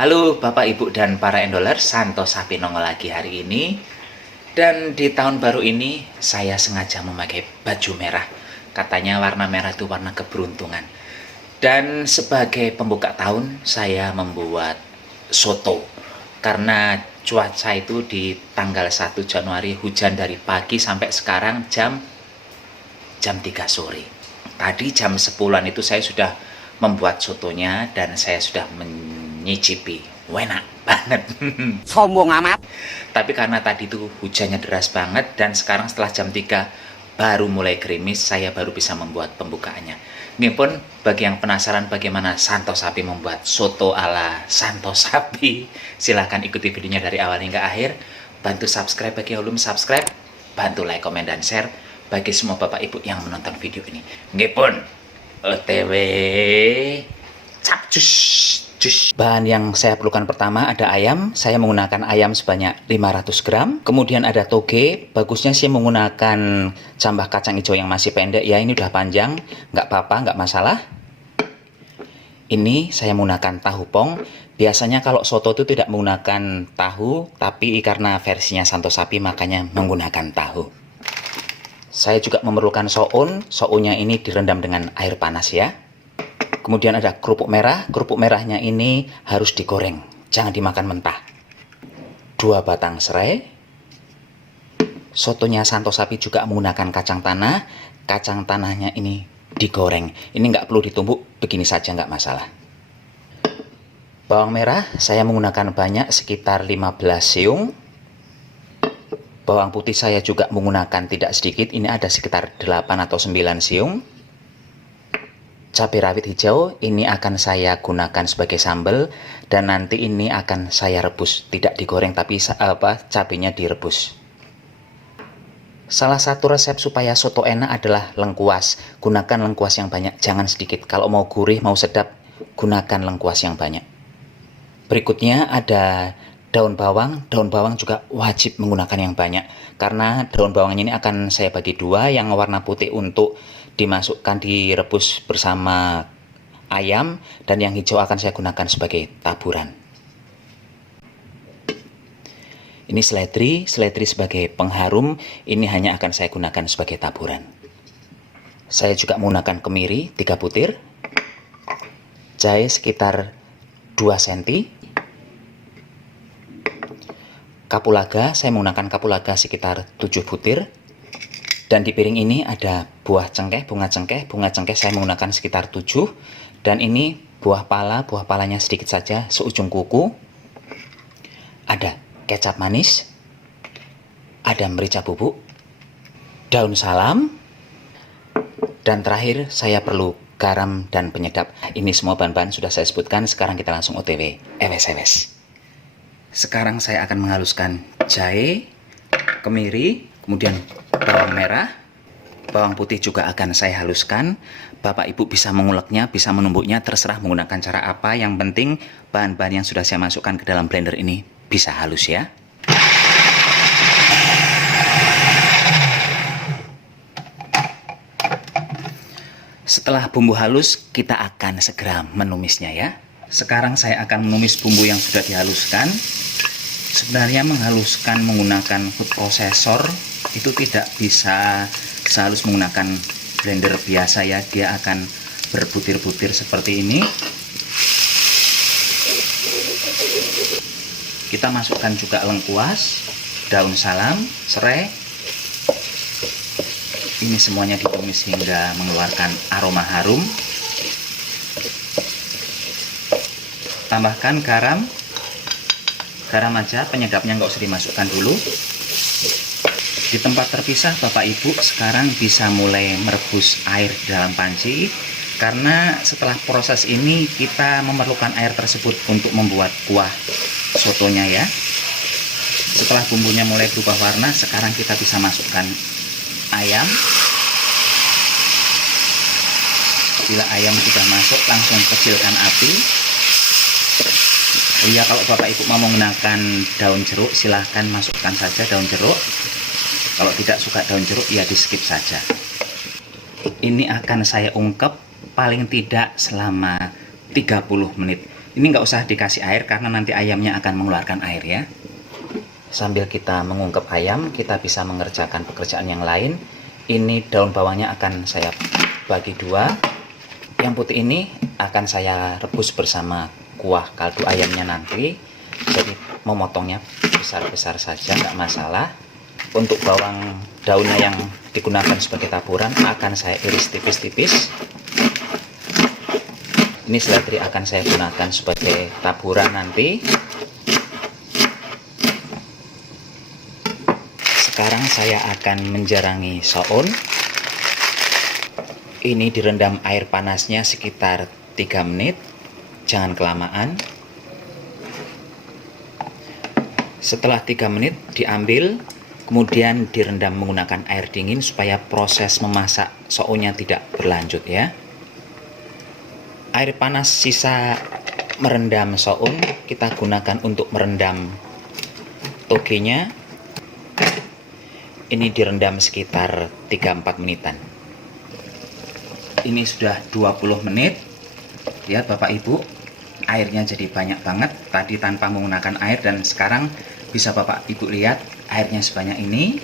Halo Bapak Ibu dan para endoler, Santo Sapi nongol lagi hari ini. Dan di tahun baru ini saya sengaja memakai baju merah. Katanya warna merah itu warna keberuntungan. Dan sebagai pembuka tahun saya membuat soto. Karena cuaca itu di tanggal 1 Januari hujan dari pagi sampai sekarang jam 3 sore. Tadi jam 10-an itu saya sudah membuat sotonya dan saya sudah menyicipi. Enak banget. Sombong amat. Tapi karena tadi itu hujannya deras banget dan sekarang setelah jam 3 baru mulai gerimis, saya baru bisa membuat pembukaannya. Ini pun bagi yang penasaran bagaimana Santo Sapi membuat soto ala Santo Sapi, silahkan ikuti videonya dari awal hingga akhir. Bantu subscribe bagi yang belum subscribe, bantu like, komen, dan share bagi semua bapak ibu yang menonton video ini. Nggih pun, OTW capcus. Bahan yang saya perlukan pertama ada ayam. Saya menggunakan ayam sebanyak 500 gram. Kemudian ada toge. Bagusnya sih menggunakan cambah kacang hijau yang masih pendek ya. Ini udah panjang, nggak apa-apa, nggak masalah. Ini saya menggunakan tahu pong. Biasanya kalau soto itu tidak menggunakan tahu, tapi karena versinya Santo Sapi makanya menggunakan tahu. Saya juga memerlukan soun. Sounnya ini direndam dengan air panas ya. Kemudian ada kerupuk merah. Kerupuk merahnya ini harus digoreng, jangan dimakan mentah. 2 batang serai. Sotonya Santo Sapi juga menggunakan kacang tanah. Kacang tanahnya ini digoreng. Ini nggak perlu ditumbuk, begini saja nggak masalah. Bawang merah saya menggunakan banyak, sekitar 15 siung. Bawang putih saya juga menggunakan tidak sedikit, ini ada sekitar 8 atau 9 siung. Cabai rawit hijau ini akan saya gunakan sebagai sambal dan nanti ini akan saya rebus, tidak digoreng tapi cabainya direbus. Salah satu resep supaya soto enak adalah lengkuas. Gunakan lengkuas yang banyak, jangan sedikit. Kalau mau gurih, mau sedap, gunakan lengkuas yang banyak. Berikutnya ada daun bawang. Daun bawang juga wajib menggunakan yang banyak karena daun bawang ini akan saya bagi 2, yang warna putih untuk dimasukkan direbus bersama ayam dan yang hijau akan saya gunakan sebagai taburan. Ini seledri sebagai pengharum, ini hanya akan saya gunakan sebagai taburan. Saya juga menggunakan kemiri 3 butir, jahe sekitar 2 cm, kapulaga saya menggunakan kapulaga sekitar 7 butir. Dan di piring ini ada buah cengkeh, bunga cengkeh. Bunga cengkeh saya menggunakan sekitar 7. Dan ini buah palanya sedikit saja, seujung kuku. Ada kecap manis. Ada merica bubuk. Daun salam. Dan terakhir saya perlu garam dan penyedap. Ini semua bahan-bahan sudah saya sebutkan, sekarang kita langsung OTW. Ewes-ewes. Sekarang saya akan menghaluskan jahe, kemiri, kemudian bawang merah, bawang putih juga akan saya haluskan. Bapak Ibu bisa menguleknya, bisa menumbuknya, terserah menggunakan cara apa. Yang penting bahan-bahan yang sudah saya masukkan ke dalam blender ini bisa halus ya. Setelah bumbu halus, kita akan segera menumisnya ya. Sekarang saya akan menumis bumbu yang sudah dihaluskan. Sebenarnya menghaluskan menggunakan food processor itu tidak bisa sehalus menggunakan blender biasa ya, dia akan berbutir-butir seperti ini. Kita masukkan juga lengkuas, daun salam, serai. Ini semuanya ditumis hingga mengeluarkan aroma harum. Tambahkan garam aja, penyedapnya nggak usah dimasukkan dulu. Di tempat terpisah Bapak Ibu sekarang bisa mulai merebus air dalam panci, karena setelah proses ini kita memerlukan air tersebut untuk membuat kuah sotonya ya. Setelah bumbunya mulai berubah warna, sekarang kita bisa masukkan ayam. Bila ayam sudah masuk, langsung kecilkan api. Oh iya, kalau Bapak Ibu mau menggunakan daun jeruk, silahkan masukkan saja daun jeruk. Kalau tidak suka daun jeruk, ya di skip saja. Ini akan saya ungkep paling tidak selama 30 menit. Ini nggak usah dikasih air karena nanti ayamnya akan mengeluarkan air ya. Sambil kita mengungkep ayam, kita bisa mengerjakan pekerjaan yang lain. Ini daun bawangnya akan saya bagi dua. Yang putih ini akan saya rebus bersama kuah kaldu ayamnya nanti. Jadi memotongnya besar-besar saja, nggak masalah. Untuk bawang daunnya yang digunakan sebagai taburan akan saya iris tipis-tipis. Ini seledri akan saya gunakan sebagai taburan nanti. Sekarang saya akan menjarangi soun. Ini direndam air panasnya sekitar 3 menit. Jangan kelamaan. Setelah 3 menit diambil, kemudian direndam menggunakan air dingin supaya proses memasak sounnya tidak berlanjut ya. Air panas sisa merendam soun kita gunakan untuk merendam togenya. Ini direndam sekitar 3-4 menitan. Ini sudah 20 menit. Lihat Bapak Ibu, airnya jadi banyak banget. Tadi tanpa menggunakan air dan sekarang bisa Bapak Ibu lihat airnya sebanyak ini.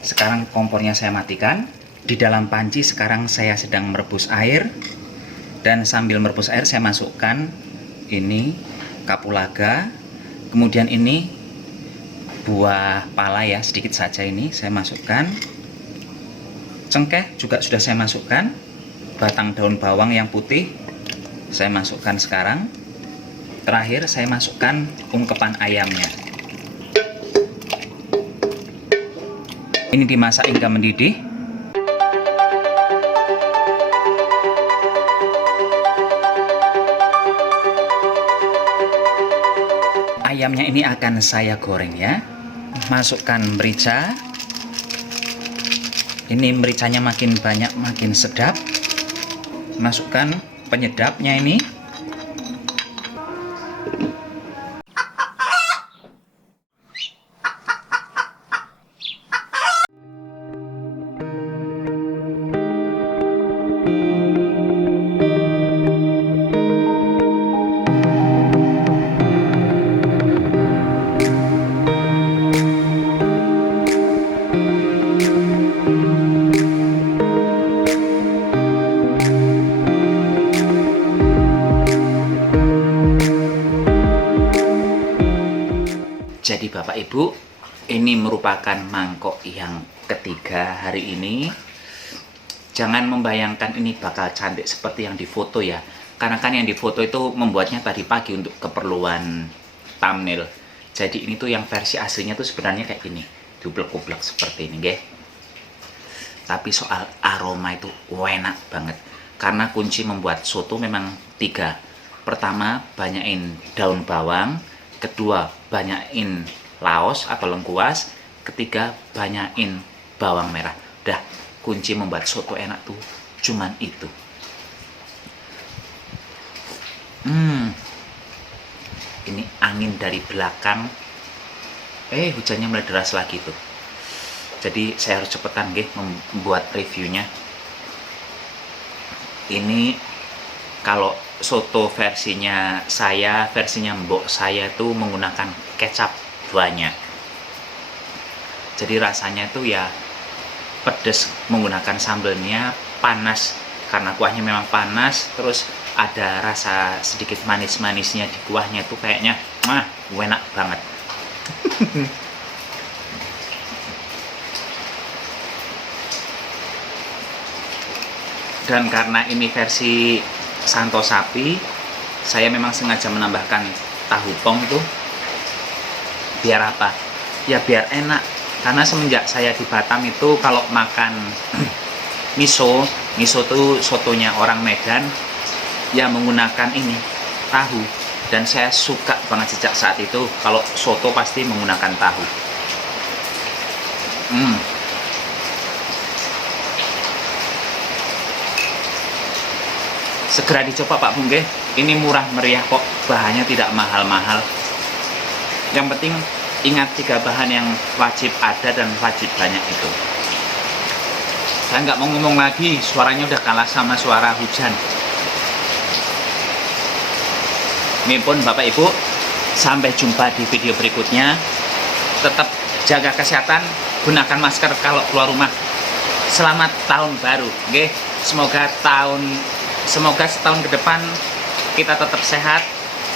Sekarang kompornya saya matikan. Di dalam panci sekarang saya sedang merebus air. Dan sambil merebus air saya masukkan ini kapulaga. Kemudian ini buah pala ya, sedikit saja ini saya masukkan. Cengkeh juga sudah saya masukkan. Batang daun bawang yang putih saya masukkan sekarang. Terakhir saya masukkan ungkepan ayamnya. Ini dimasak hingga mendidih. Ayamnya ini akan saya goreng ya. Masukkan merica. Ini mericanya makin banyak makin sedap. Masukkan penyedapnya ini. Jadi Bapak Ibu, ini merupakan mangkok yang ketiga hari ini. Jangan membayangkan ini bakal cantik seperti yang difoto ya. Karena kan yang difoto itu membuatnya tadi pagi untuk keperluan thumbnail. Jadi ini tuh yang versi aslinya tuh sebenarnya kayak gini. Duplek-kuplek seperti ini, guys. Tapi soal aroma itu enak banget. Karena kunci membuat soto memang 3. Pertama, banyakin daun bawang. Kedua, banyakin laos atau lengkuas. Ketiga, banyakin bawang merah. Dah, kunci membuat soto enak tuh cuman itu. Ini angin dari belakang. Hujannya mulai deras lagi tuh. Jadi saya harus cepetan membuat reviewnya. Ini kalau soto versinya saya, versinya mbok saya tuh menggunakan kecap banyak. Jadi rasanya tuh ya pedas menggunakan sambelnya, panas karena kuahnya memang panas, terus ada rasa sedikit manis-manisnya di kuahnya tuh kayaknya enak banget. Dan karena ini versi santo sapi, saya memang sengaja menambahkan tahu pong itu. Biar apa? Ya biar enak. Karena semenjak saya di Batam itu kalau makan miso tuh sotonya orang Medan ya menggunakan ini tahu. Dan saya suka banget sejak saat itu kalau soto pasti menggunakan tahu. Segera dicoba Pak Bungge, ini murah meriah kok, bahannya tidak mahal-mahal. Yang penting ingat 3 bahan yang wajib ada dan wajib banyak itu. Saya nggak mau ngomong lagi, suaranya udah kalah sama suara hujan. Mipun Bapak Ibu, sampai jumpa di video berikutnya. Tetap jaga kesehatan, gunakan masker kalau keluar rumah. Selamat tahun baru, nggih. Semoga setahun ke depan kita tetap sehat,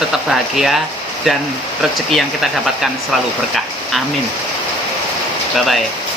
tetap bahagia, dan rezeki yang kita dapatkan selalu berkah. Amin. Bye bye.